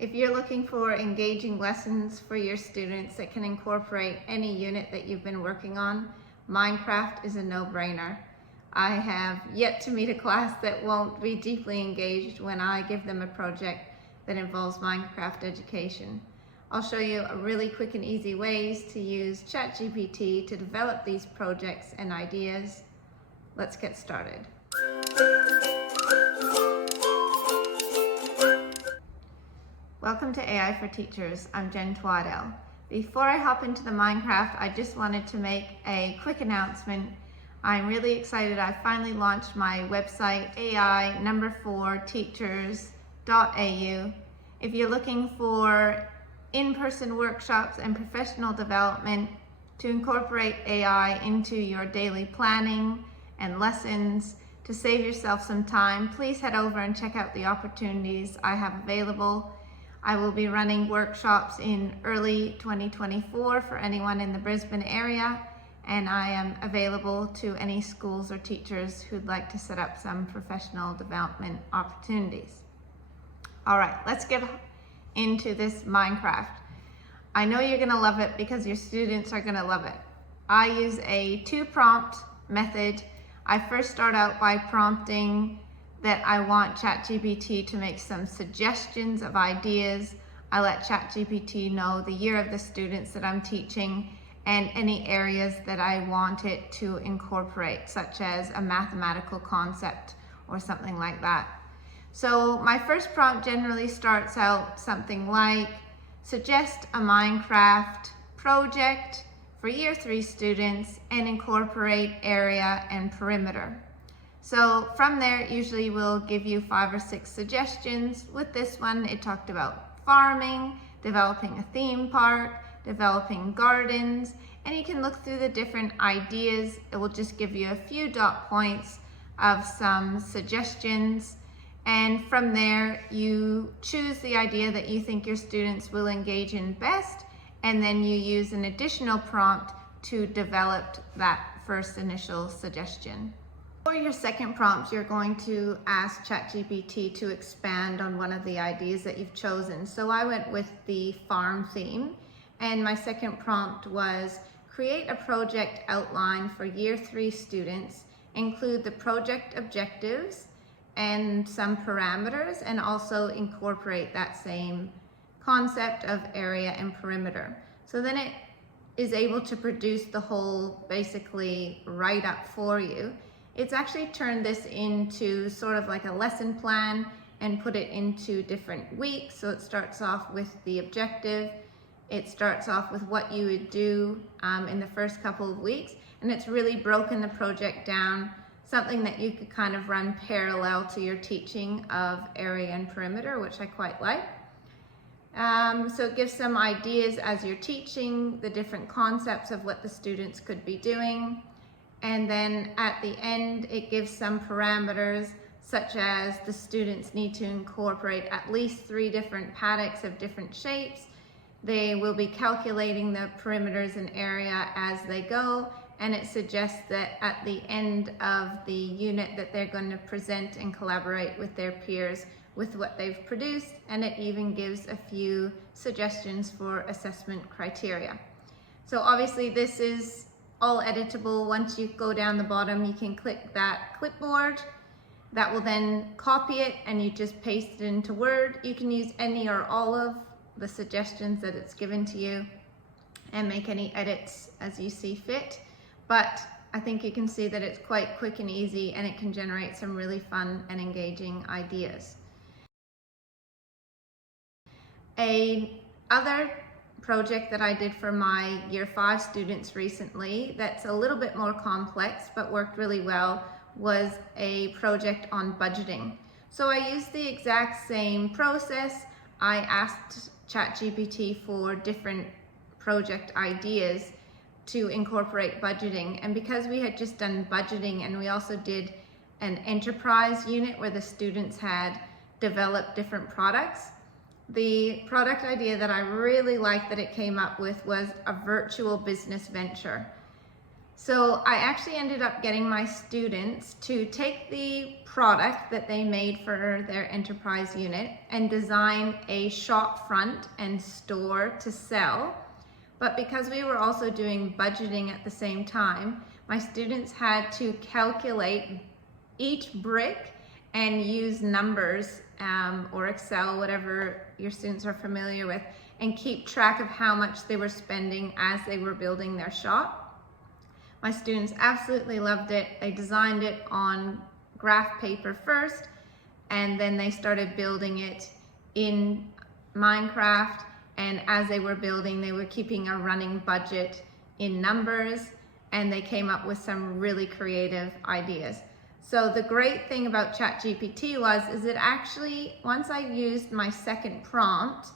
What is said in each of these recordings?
If you're looking for engaging lessons for your students that can incorporate any unit that you've been working on, Minecraft is a no-brainer. I have yet to meet a class that won't be deeply engaged when I give them a project that involves Minecraft education. I'll show you a really quick and easy ways to use ChatGPT to develop these projects and ideas. Let's get started. Welcome to AI for Teachers. I'm Jen Twaddell. Before I hop into the Minecraft, I just wanted to make a quick announcement. I'm really excited. I finally launched my website, ai4teachers.au. If you're looking for in-person workshops and professional development to incorporate AI into your daily planning and lessons to save yourself some time, please head over and check out the opportunities I have available. I will be running workshops in early 2024 for anyone in the Brisbane area, and I am available to any schools or teachers who'd like to set up some professional development opportunities. All right, let's get into this Minecraft. I know you're gonna love it because your students are gonna love it. I use a two-prompt method. I first start out by prompting that I want ChatGPT to make some suggestions of ideas. I let ChatGPT know the year of the students that I'm teaching and any areas that I want it to incorporate, such as a mathematical concept or something like that. So my first prompt generally starts out something like, suggest a Minecraft project for year 3 students and incorporate area and perimeter. So from there, it usually will give you 5 or 6 suggestions. With this one, it talked about farming, developing a theme park, developing gardens, and you can look through the different ideas. It will just give you a few dot points of some suggestions. And from there, you choose the idea that you think your students will engage in best, and then you use an additional prompt to develop that first initial suggestion. For your second prompt, you're going to ask ChatGPT to expand on one of the ideas that you've chosen. So I went with the farm theme, and my second prompt was create a project outline for year 3 students, include the project objectives and some parameters, and also incorporate that same concept of area and perimeter. So then it is able to produce the whole basically write-up for you. It's actually turned this into sort of like a lesson plan and put it into different weeks. So it starts off with the objective. It starts off with what you would do in the first couple of weeks. And it's really broken the project down, something that you could kind of run parallel to your teaching of area and perimeter, which I quite like. So it gives some ideas as you're teaching, the different concepts of what the students could be doing. And then at the end, it gives some parameters, such as the students need to incorporate at least 3 different paddocks of different shapes. They will be calculating the perimeters and area as they go, and it suggests that at the end of the unit that they're going to present and collaborate with their peers with what they've produced, and it even gives a few suggestions for assessment criteria. So obviously this is all editable. Once you go down the bottom, you can click that clipboard. That will then copy it and you just paste it into Word. You can use any or all of the suggestions that it's given to you and make any edits as you see fit. But I think you can see that it's quite quick and easy, and it can generate some really fun and engaging ideas. Another project that I did for my year 5 students recently that's a little bit more complex but worked really well was a project on budgeting. So I used the exact same process. I asked ChatGPT for different project ideas to incorporate budgeting, and because we had just done budgeting and we also did an enterprise unit where the students had developed different products, the product idea that I really liked that it came up with was a virtual business venture. So I actually ended up getting my students to take the product that they made for their enterprise unit and design a shop front and store to sell. But because we were also doing budgeting at the same time, my students had to calculate each brick and use numbers or Excel, whatever your students are familiar with, and keep track of how much they were spending as they were building their shop. My students absolutely loved it. They designed it on graph paper first, and then they started building it in Minecraft. And as they were building, they were keeping a running budget in numbers, and they came up with some really creative ideas. So the great thing about ChatGPT is it actually, once I used my second prompt,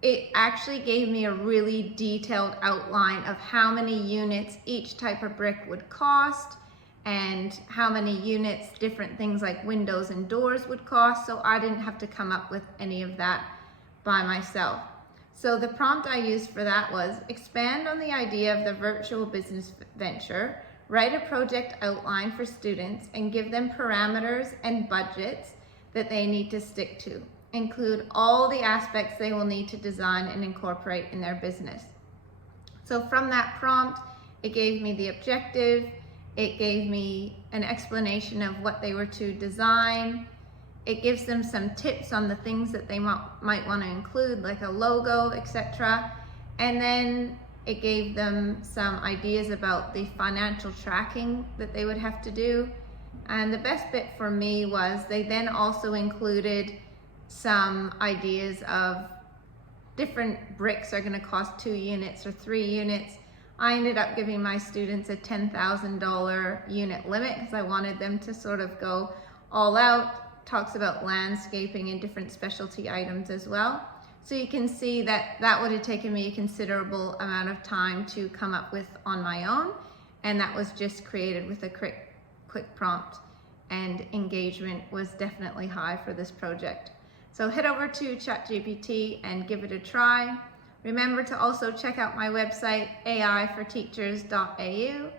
it actually gave me a really detailed outline of how many units each type of brick would cost and how many units different things like windows and doors would cost. So I didn't have to come up with any of that by myself. So the prompt I used for that was expand on the idea of the virtual business venture, write a project outline for students and give them parameters and budgets that they need to stick to. Include all the aspects they will need to design and incorporate in their business. So from that prompt, it gave me the objective, it gave me an explanation of what they were to design, it gives them some tips on the things that they might want to include, like a logo, etc. And then it gave them some ideas about the financial tracking that they would have to do. And the best bit for me was they then also included some ideas of different bricks are going to cost 2 units or 3 units. I ended up giving my students a $10,000 unit limit because I wanted them to sort of go all out. Talks about landscaping and different specialty items as well. So you can see that that would have taken me a considerable amount of time to come up with on my own, and that was just created with a quick prompt, and engagement was definitely high for this project. So head over to ChatGPT and give it a try. Remember to also check out my website, aiforteachers.au.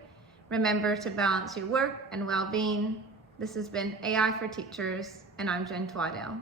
Remember to balance your work and well-being. This has been AI for Teachers, and I'm Jen Twadale.